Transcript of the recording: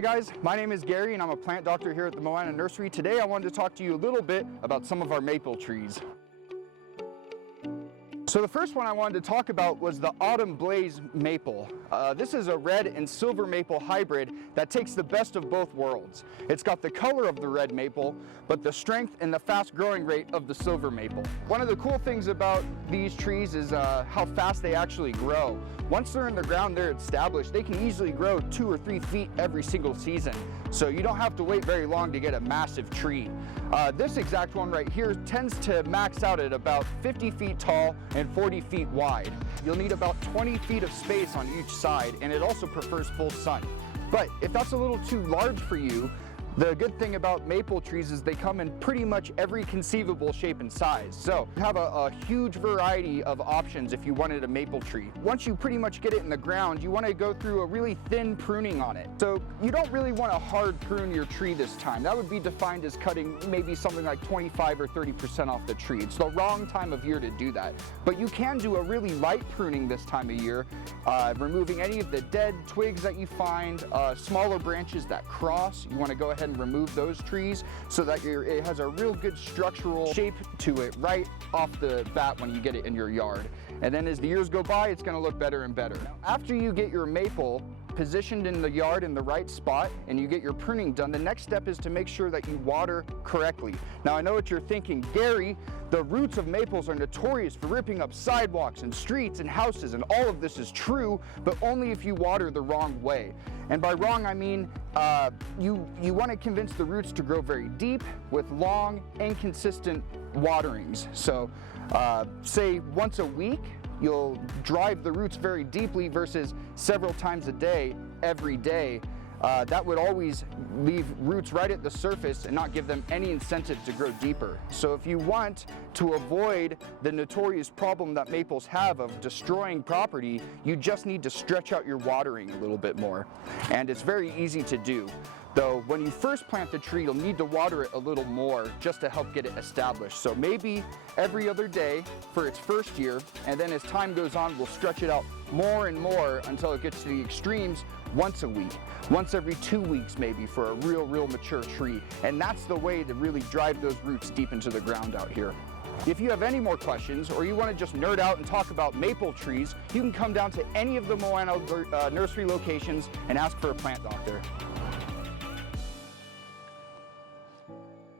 Hi guys, my name is Gary and I'm a plant doctor here at the Moana Nursery. Today I wanted to talk to you a little bit about some of our maple trees. So the first one I wanted to talk about was the Autumn Blaze maple. This is a red and silver maple hybrid that takes the best of both worlds. It's got the color of the red maple, but the strength and the fast growing rate of the silver maple. One of the cool things about these trees is how fast they actually grow. Once they're in the ground, they're established, they can easily grow 2 or 3 feet every single season. So you don't have to wait very long to get a massive tree. This exact one right here tends to max out at about 50 feet tall and 40 feet wide. You'll need about 20 feet of space on each side, and it also prefers full sun. But if that's a little too large for you, the good thing about maple trees is they come in pretty much every conceivable shape and size. So you have a huge variety of options if you wanted a maple tree. Once you pretty much get it in the ground, you want to go through a really thin pruning on it. So you don't really want to hard prune your tree this time. That would be defined as cutting maybe something like 25 or 30% off the tree. It's the wrong time of year to do that. But you can do a really light pruning this time of year, removing any of the dead twigs that you find, smaller branches that cross. You want to go ahead and remove those trees so that it has a real good structural shape to it right off the bat when you get it in your yard. And then as the years go by, it's going to look better and better. After you get your maple positioned in the yard in the right spot and you get your pruning done, the next step is to make sure that you water correctly. Now I know what you're thinking, Gary, the roots of maples are notorious for ripping up sidewalks and streets and houses, and all of this is true, but only if you water the wrong way. And by wrong, I mean you want to convince the roots to grow very deep with long and consistent waterings. So say once a week, you'll drive the roots very deeply versus several times a day, every day. That would always leave roots right at the surface and not give them any incentive to grow deeper. So if you want to avoid the notorious problem that maples have of destroying property, you just need to stretch out your watering a little bit more. And it's very easy to do. Though when you first plant the tree, you'll need to water it a little more just to help get it established. So maybe every other day for its first year, and then as time goes on, we'll stretch it out more and more until it gets to the extremes once a week, once every 2 weeks maybe for a real mature tree. And that's the way to really drive those roots deep into the ground out here. If you have any more questions or you want to just nerd out and talk about maple trees, you can come down to any of the Moana Nursery locations and ask for a plant doctor.